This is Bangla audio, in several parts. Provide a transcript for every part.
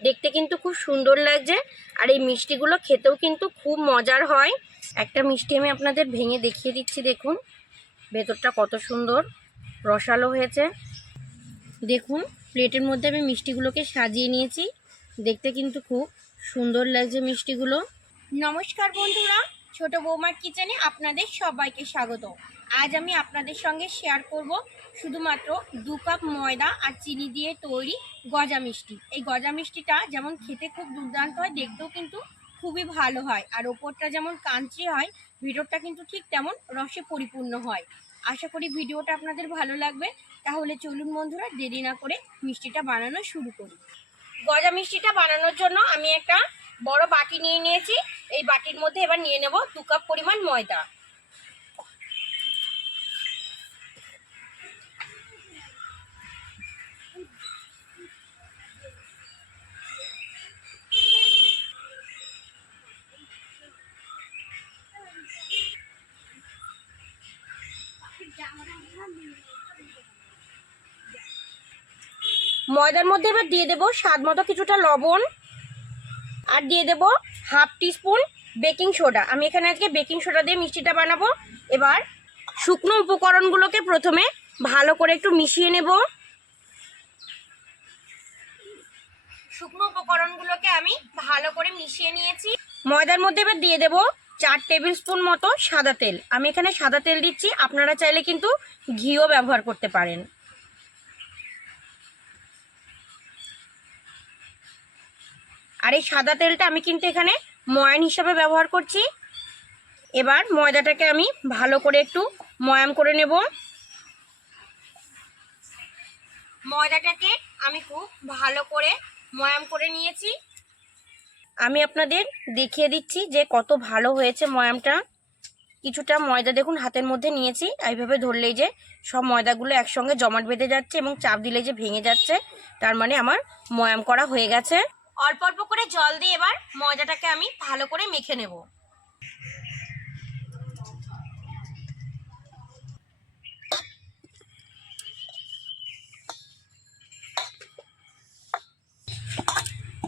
দেখতে কিন্তু খুব সুন্দর লাগছে। আর এই মিষ্টিগুলো খেতেও কিন্তু খুব মজার হয়। একটা মিষ্টি আমি আপনাদের ভেঙে দেখিয়ে দিচ্ছি, দেখুন ভেতরটা কত সুন্দর রসালো হয়েছে। দেখুন প্লেটের মধ্যে আমি মিষ্টিগুলোকে সাজিয়ে নিয়েছি, দেখতে কিন্তু খুব সুন্দর লাগছে মিষ্টিগুলো। নমস্কার বন্ধুরা, ছোট বৌমার কিচেনে আপনাদের সবাইকে স্বাগত। আজ আমি আপনাদের সঙ্গে শেয়ার করব শুধুমাত্র 2 কাপ ময়দা আর চিনি দিয়ে তৈরি গজা মিষ্টি। এই গজা মিষ্টিটা যেমন খেতে খুব দুর্দান্ত হয়, দেখতেও কিন্তু খুবই ভালো হয়। আর ওপরটা যেমন কাঞ্চি হয়, ভিতরটা কিন্তু ঠিক তেমন রসে পরিপূর্ণ হয়। আশা করি ভিডিওটা আপনাদের ভালো লাগবে। তাহলে চলুন বন্ধুরা, দেরি না করে মিষ্টিটা বানানো শুরু করি। গজা মিষ্টিটা বানানোর জন্য আমি একটা বড় বাটি নিয়ে নিয়েছি। এই বাটির মধ্যে এবার নিয়ে নেব 2 কাপ পরিমাণ ময়দা। ময়দার মধ্যে এবার দিয়ে দেব স্বাদ মতো কিছুটা লবণ, আর দিয়ে দেব হাফ টিস্পুন বেকিং সোডা। আমি এখানে আজকে বেকিং সোডা দিয়ে মিষ্টিটা বানাবো। এবার শুকনো উপকরণগুলোকে প্রথমে ভালো করে একটু মিশিয়ে নেব। শুকনো উপকরণগুলোকে আমি ভালো করে মিশিয়ে নিয়েছি। ময়দার মধ্যে এবার দিয়ে দেব 4 টেবিল স্পুন মতো সাদা তেল। আমি এখানে সাদা তেল দিচ্ছি, আপনারা চাইলে কিন্তু ঘিও ব্যবহার করতে পারেন। আর এই সাদা তেলটা আমি কিন্তু এখানে ময়ান হিসাবে ব্যবহার করছি। এবার ময়দাটাকে আমি ভালো করে একটু ময়াম করে নেব। ময়দাটাকে আমি খুব ভালো করে ময়াম করে নিয়েছি। আমি আপনাদের দেখিয়ে দিচ্ছি যে কত ভালো হয়েছে ময়ামটা। কিছুটা ময়দা দেখুন হাতের মধ্যে নিয়েছি, এইভাবে ধরলেই যে সব ময়দাগুলো একসঙ্গে জমাট বেঁধে যাচ্ছে এবং চাপ দিলে যে ভেঙে যাচ্ছে, তার মানে আমার ময়াম করা হয়ে গেছে। অল্প অল্প করে জল দিয়ে এবার ময়দাটাকে আমি ভালো করে মেখে নেব।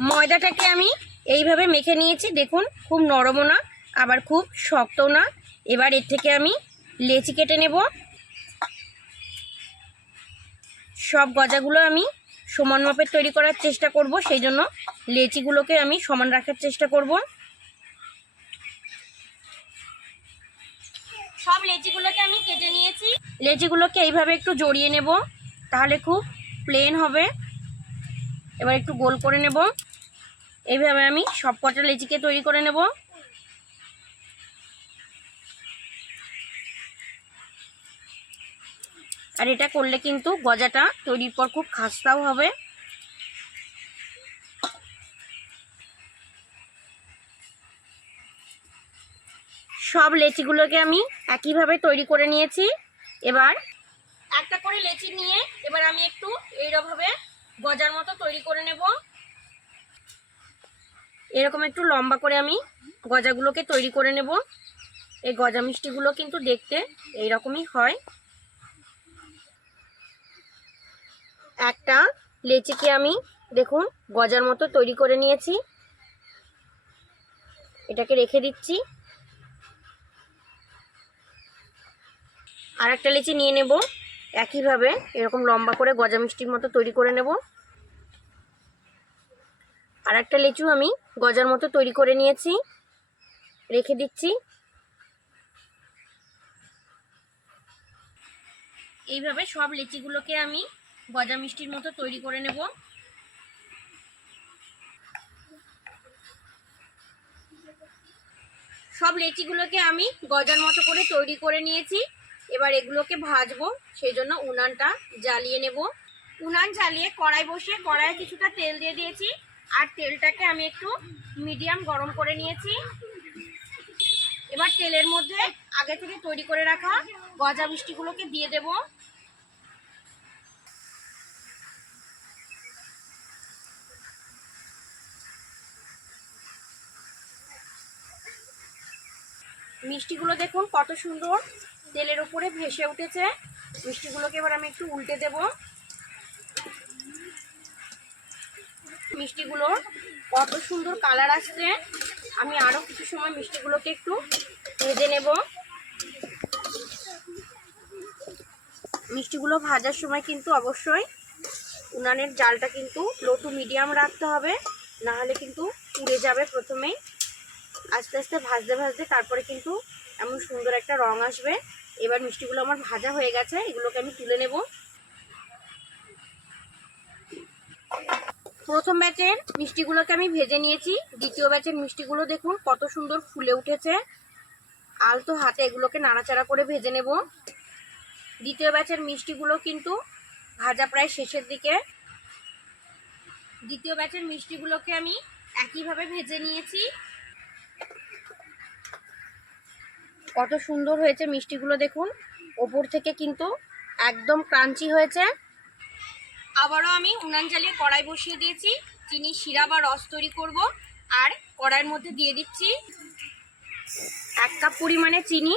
ময়দাটাকে আমি এইভাবে মেখে নিয়েছি, দেখুন খুব নরমও না আবার খুব শক্তও না। এবার এর থেকে আমি লেচি কেটে নেব। সব গজাগুলো আমি সমান মাপের তৈরি করার চেষ্টা করব, সেই জন্য লেচিগুলোকে আমি সমান রাখার চেষ্টা করব। সব লেচিগুলোকে আমি কেটে নিয়েছি। লেচিগুলোকে এইভাবে একটু জড়িয়ে নেব, তাহলে খুব প্লেন হবে। এবার একটু গোল করে নেব। এইভাবে আমি সব কটা লেচিকে তৈরি করে নেব। আর এটা করলে কিন্তু গজাটা তৈরির পর খুব খাস্তাও হবে। সব লেচিগুলোকে আমি একইভাবে তৈরি করে নিয়েছি। এবার একটা করে লেচি নিয়ে এবার আমি একটু এইরকমভাবে গজার মতো তৈরি করে নেব। এরকম একটু লম্বা করে আমি গজাগুলোকে তৈরি করে নেব। এই গজা মিষ্টিগুলো কিন্তু দেখতে এইরকমই হয়। একটা লেচিকে আমি দেখুন গজার মতো তৈরি করে নিয়েছি, এটাকে রেখে দিচ্ছি। আর একটা লেচি নিয়ে নেব, একইভাবে এরকম লম্বা করে গজা মিষ্টির মতো তৈরি করে নেব। আর একটা লেচু আমি গজার মতো তৈরি করে নিয়েছি, রেখে দিচ্ছি। এইভাবে সব লেচিগুলোকে আমি গজা মিষ্টির মতো তৈরি করে নেব। সব লেচিগুলোকে আমি গজার মতো করে তৈরি করে নিয়েছি। এবার এগুলোকে ভাজবো, সেই জন্য উনানটা জ্বালিয়ে নেব। উনান জ্বালিয়ে কড়াই বসিয়ে কড়াইয়ে কিছুটা তেল দিয়ে দিয়েছি। আর তেলটাকে আমি একটু মিডিয়াম গরম করে নিয়েছি। এবার তেলের মধ্যে আগে থেকে তৈরি করে রাখা গজা মিষ্টিগুলোকে দিয়ে দেব। মিষ্টিগুলো দেখুন কত সুন্দর তেলের উপরে ভেসে উঠেছে। মিষ্টিগুলোকে এবার আমি একটু উল্টে দেব। মিষ্টিগুলো কত সুন্দর কালার আসছে। আমি আরও কিছু সময় মিষ্টিগুলোকে একটু ভেজে নেব। মিষ্টিগুলো ভাজার সময় কিন্তু অবশ্যই উনানের জালটা কিন্তু লো টু মিডিয়াম রাখতে হবে, নাহলে কিন্তু পুড়ে যাবে। প্রথমেই আস্তে আস্তে ভাজতে ভাজতে তারপরে কিন্তু এমন সুন্দর একটা রং আসবে। এবার মিষ্টিগুলো আমার ভাজা হয়ে গেছে, এগুলোকে আমি তুলে নেব। প্রথম ব্যাচের মিষ্টিগুলোকে আমি ভেজে নিয়েছি। দ্বিতীয় ব্যাচের মিষ্টিগুলো দেখুন কত সুন্দর ফুলে উঠেছে। আলতো হাতে এগুলোকে নাড়াচাড়া করে ভেজে নেব। দ্বিতীয় ব্যাচের মিষ্টিগুলো কিন্তু ভাজা প্রায় শেষের দিকে। দ্বিতীয় ব্যাচের মিষ্টিগুলোকে আমি একইভাবে ভেজে নিয়েছি। কত সুন্দর হয়েছে মিষ্টিগুলো দেখুন, ওপর থেকে কিন্তু একদম ক্রাঞ্চি হয়েছে। আবারও আমি উনান জ্বালিয়ে কড়াই বসিয়ে দিয়েছি। চিনি শিরা বা রস তৈরি করব। আর কড়াইয়ের মধ্যে দিয়ে দিচ্ছি 1 কাপ পরিমাণে চিনি।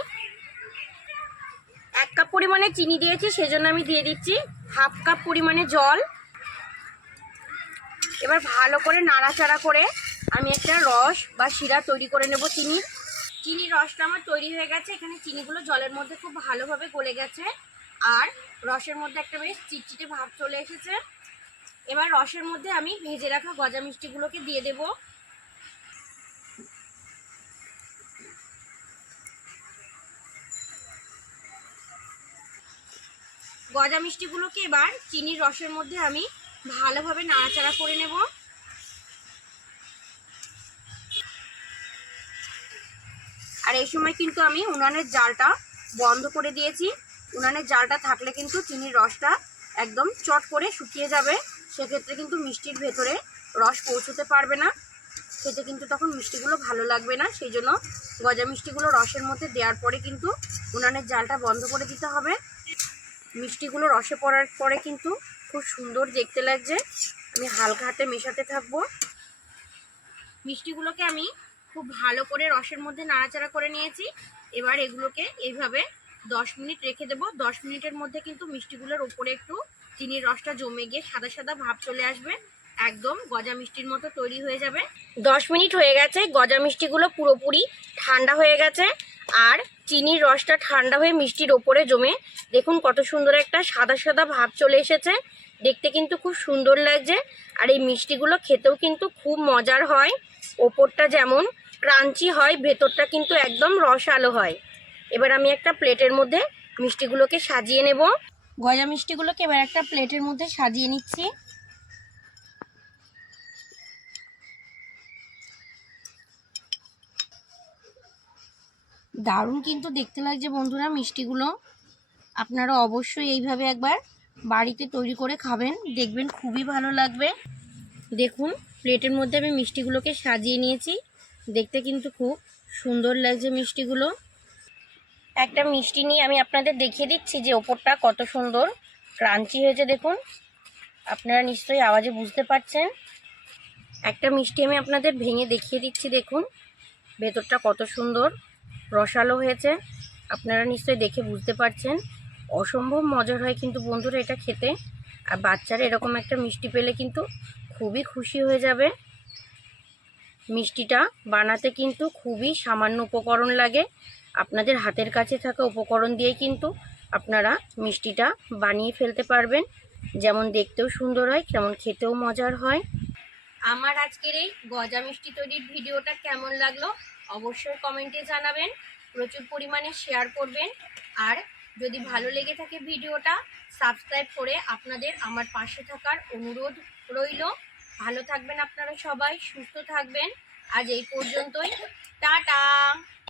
1 কাপ পরিমাণে চিনি দিয়েছি, সেজন্য আমি দিয়ে দিচ্ছি 1/2 কাপ পরিমাণে জল। এবার ভালো করে নাড়াচাড়া করে আমি একটা রস বা শিরা তৈরি করে নেব। চিনির রসটা আমার তৈরি হয়ে গেছে। এখানে চিনিগুলো জলের মধ্যে খুব ভালোভাবে গলে গেছে, আর রসের মধ্যে একটা বেশ চিটচিটে ভাব চলে এসেছে। এবার রসের মধ্যে আমি ভেজে রাখা গজা মিষ্টিগুলোকে দিয়ে দেব। গজা মিষ্টিগুলোকে এবার চিনির রসের মধ্যে আমি ভালোভাবে নাড়াচাড়া করে নেব। আর এই সময় কিন্তু আমি উনানের জালটা বন্ধ করে দিয়েছি। উনানের জালটা থাকলে কিন্তু চিনির রসটা একদম চট করে শুকিয়ে যাবে, সেক্ষেত্রে কিন্তু মিষ্টির ভেতরে রস পৌঁছতে পারবে না, খেতে কিন্তু তখন মিষ্টিগুলো ভালো লাগবে না। সেই জন্য গজা মিষ্টিগুলো রসের মধ্যে দেওয়ার পরে কিন্তু উনানের জালটা বন্ধ করে দিতে হবে। মিষ্টিগুলো রসে পড়ার পরে কিন্তু খুব সুন্দর দেখতে লাগছে। আমি হালকা হাতে মেশাতে থাকবো। মিষ্টিগুলোকে আমি খুব ভালো করে রসের মধ্যে নাড়াচাড়া করে নিয়েছি। এবার এগুলোকে এইভাবে 10 মিনিট রেখে দেবো। 10 মিনিটের মধ্যে কিন্তু মিষ্টিগুলোর উপরে একটু চিনির রসটা জমে গিয়ে সাদা সাদা ভাব চলে আসবে, একদম গজা মিষ্টির মতো তৈরি হয়ে যাবে। 10 মিনিট হয়ে গেছে, গজা মিষ্টিগুলো পুরোপুরি ঠান্ডা হয়ে গেছে, আর চিনির রসটা ঠান্ডা হয়ে মিষ্টির ওপরে জমে দেখুন কত সুন্দর একটা সাদা সাদা ভাব চলে এসেছে। দেখতে কিন্তু খুব সুন্দর লাগছে, আর এই মিষ্টিগুলো খেতেও কিন্তু খুব মজার হয়। ওপরটা যেমন ক্রাঞ্চি হয়, ভেতরটা কিন্তু একদম রসালো হয়। এবার আমি একটা প্লেটের মধ্যে মিষ্টিগুলোকে সাজিয়ে নেব। গজা মিষ্টিগুলোকে এবার একটা প্লেটের মধ্যে সাজিয়ে নিচ্ছি। দারুণ কিন্তু দেখতে লাগছে বন্ধুরা মিষ্টিগুলো। আপনারা অবশ্যই এইভাবে একবার বাড়িতে তৈরি করে খাবেন, দেখবেন খুবই ভালো লাগবে। দেখুন প্লেটের মধ্যে আমি মিষ্টিগুলোকে সাজিয়ে নিয়েছি, দেখতে কিন্তু খুব সুন্দর লাগছে মিষ্টিগুলো। একটা মিষ্টি নিয়ে আমি আপনাদের দেখিয়ে দিচ্ছি যে ওপরটা কত সুন্দর ক্রাঞ্চি হয়েছে। দেখুন, আপনারা নিশ্চয়ই আওয়াজে বুঝতে পারছেন। একটা মিষ্টি আমি আপনাদের ভেঙে দেখিয়ে দিচ্ছি। দেখুন ভেতরটা কত সুন্দর রসালো হয়েছে, আপনারা নিশ্চয়ই দেখে বুঝতে পারছেন। অসম্ভব মজার হয় কিন্তু বন্ধুরা এটা খেতে, আর বাচ্চারা এরকম একটা মিষ্টি পেলে কিন্তু খুবই খুশি হয়ে যাবে। মিষ্টিটা বানাতে কিন্তু খুবই সামান্য উপকরণ লাগে। আপনাদের হাতের কাছে থাকা উপকরণ দিয়ে কিন্তু আপনারা মিষ্টিটা বানিয়ে ফেলতে পারবেন। যেমন দেখতেও সুন্দর হয়, তেমন খেতেও মজার হয়। আমার আজকের এই গজা মিষ্টি তৈরির ভিডিওটা কেমন লাগলো অবশ্যই কমেন্টে জানাবেন। প্রচুর পরিমাণে শেয়ার করবেন, আর যদি ভালো লেগে থাকে ভিডিওটা সাবস্ক্রাইব করে আপনাদের আমার পাশে থাকার অনুরোধ রইল। ভালো থাকবেন আপনারা সবাই, সুস্থ থাকবেন। আজ এই পর্যন্তই, টাটা।